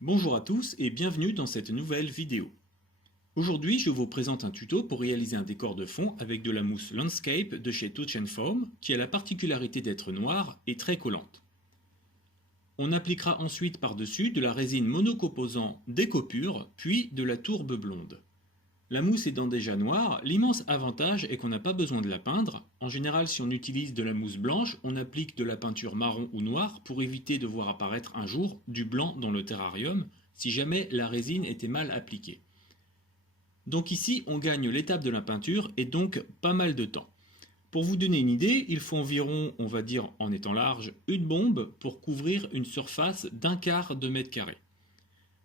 Bonjour à tous et bienvenue dans cette nouvelle vidéo. Aujourd'hui, je vous présente un tuto pour réaliser un décor de fond avec de la mousse Landscape de chez Touch & Foam qui a la particularité d'être noire et très collante. On appliquera ensuite par-dessus de la résine monocomposant Décopure puis de la tourbe blonde. La mousse étant déjà noire, l'immense avantage est qu'on n'a pas besoin de la peindre. En général, si on utilise de la mousse blanche, on applique de la peinture marron ou noire pour éviter de voir apparaître un jour du blanc dans le terrarium si jamais la résine était mal appliquée. Donc ici, on gagne l'étape de la peinture et donc pas mal de temps. Pour vous donner une idée, il faut environ, on va dire en étant large, une bombe pour couvrir une surface d'un quart de mètre carré.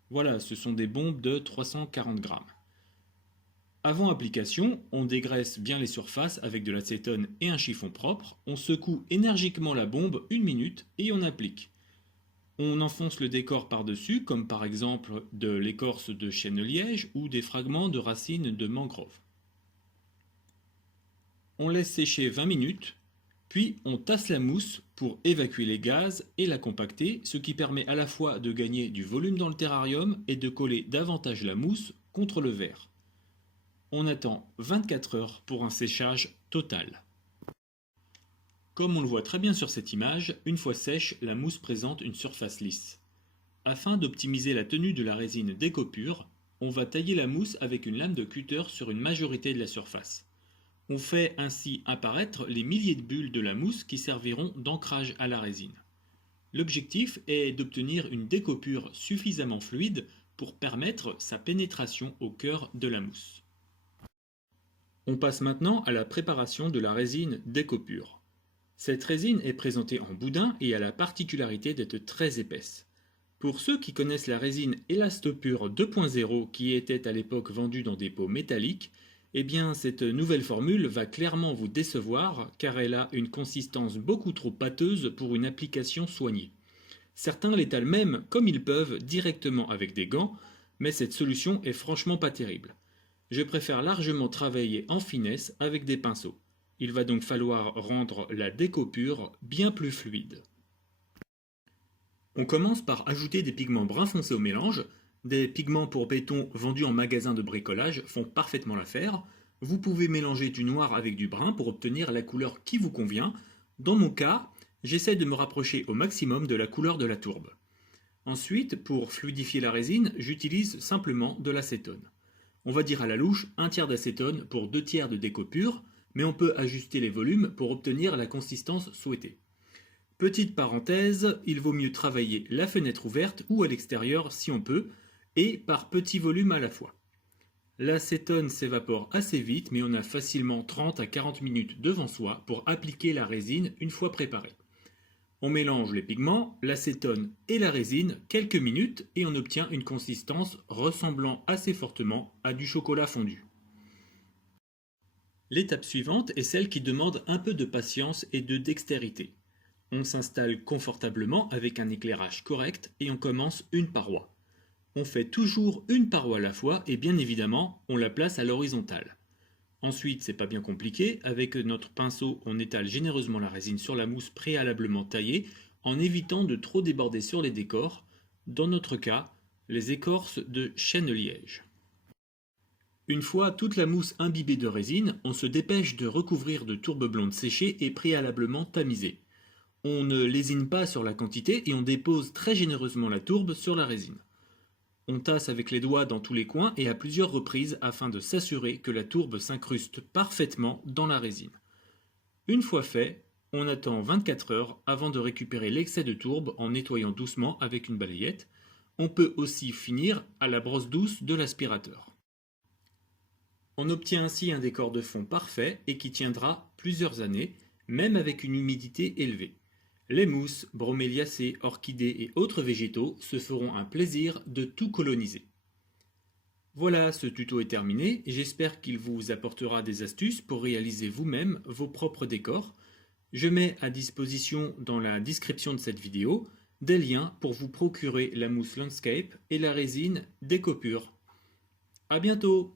Voilà, ce sont des bombes de 340 grammes. Avant application, on dégraisse bien les surfaces avec de l'acétone et un chiffon propre, on secoue énergiquement la bombe 1 minute et on applique. On enfonce le décor par-dessus, comme par exemple de l'écorce de chêne-liège ou des fragments de racines de mangrove. On laisse sécher 20 minutes, puis on tasse la mousse pour évacuer les gaz et la compacter, ce qui permet à la fois de gagner du volume dans le terrarium et de coller davantage la mousse contre le verre. On attend 24 heures pour un séchage total. Comme on le voit très bien sur cette image, une fois sèche, la mousse présente une surface lisse. Afin d'optimiser la tenue de la résine Décopure, on va tailler la mousse avec une lame de cutter sur une majorité de la surface. On fait ainsi apparaître les milliers de bulles de la mousse qui serviront d'ancrage à la résine. L'objectif est d'obtenir une découpure suffisamment fluide pour permettre sa pénétration au cœur de la mousse. On passe maintenant à la préparation de la résine Décopure. Cette résine est présentée en boudin et a la particularité d'être très épaisse. Pour ceux qui connaissent la résine Elastopure 2.0 qui était à l'époque vendue dans des pots métalliques, eh bien cette nouvelle formule va clairement vous décevoir car elle a une consistance beaucoup trop pâteuse pour une application soignée. Certains l'étalent même comme ils peuvent directement avec des gants, mais cette solution est franchement pas terrible. Je préfère largement travailler en finesse avec des pinceaux. Il va donc falloir rendre la découpure bien plus fluide. On commence par ajouter des pigments brun foncé au mélange. Des pigments pour béton vendus en magasin de bricolage font parfaitement l'affaire. Vous pouvez mélanger du noir avec du brun pour obtenir la couleur qui vous convient. Dans mon cas, j'essaie de me rapprocher au maximum de la couleur de la tourbe. Ensuite, pour fluidifier la résine, j'utilise simplement de l'acétone. On va dire à la louche 1/3 d'acétone pour 2/3 de découpure, mais on peut ajuster les volumes pour obtenir la consistance souhaitée. Petite parenthèse, il vaut mieux travailler la fenêtre ouverte ou à l'extérieur si on peut, et par petits volumes à la fois. L'acétone s'évapore assez vite, mais on a facilement 30 à 40 minutes devant soi pour appliquer la résine une fois préparée. On mélange les pigments, l'acétone et la résine quelques minutes et on obtient une consistance ressemblant assez fortement à du chocolat fondu. L'étape suivante est celle qui demande un peu de patience et de dextérité. On s'installe confortablement avec un éclairage correct et on commence une paroi. On fait toujours une paroi à la fois et bien évidemment, on la place à l'horizontale. Ensuite, c'est pas bien compliqué, avec notre pinceau, on étale généreusement la résine sur la mousse préalablement taillée en évitant de trop déborder sur les décors, dans notre cas, les écorces de chêne-liège. Une fois toute la mousse imbibée de résine, on se dépêche de recouvrir de tourbe blonde séchée et préalablement tamisée. On ne lésine pas sur la quantité et on dépose très généreusement la tourbe sur la résine. On tasse avec les doigts dans tous les coins et à plusieurs reprises afin de s'assurer que la tourbe s'incruste parfaitement dans la résine. Une fois fait, on attend 24 heures avant de récupérer l'excès de tourbe en nettoyant doucement avec une balayette. On peut aussi finir à la brosse douce de l'aspirateur. On obtient ainsi un décor de fond parfait et qui tiendra plusieurs années, même avec une humidité élevée. Les mousses, broméliacées, orchidées et autres végétaux se feront un plaisir de tout coloniser. Voilà, ce tuto est terminé, j'espère qu'il vous apportera des astuces pour réaliser vous-même vos propres décors. Je mets à disposition dans la description de cette vidéo des liens pour vous procurer la mousse Landscape et la résine Décopure. À bientôt!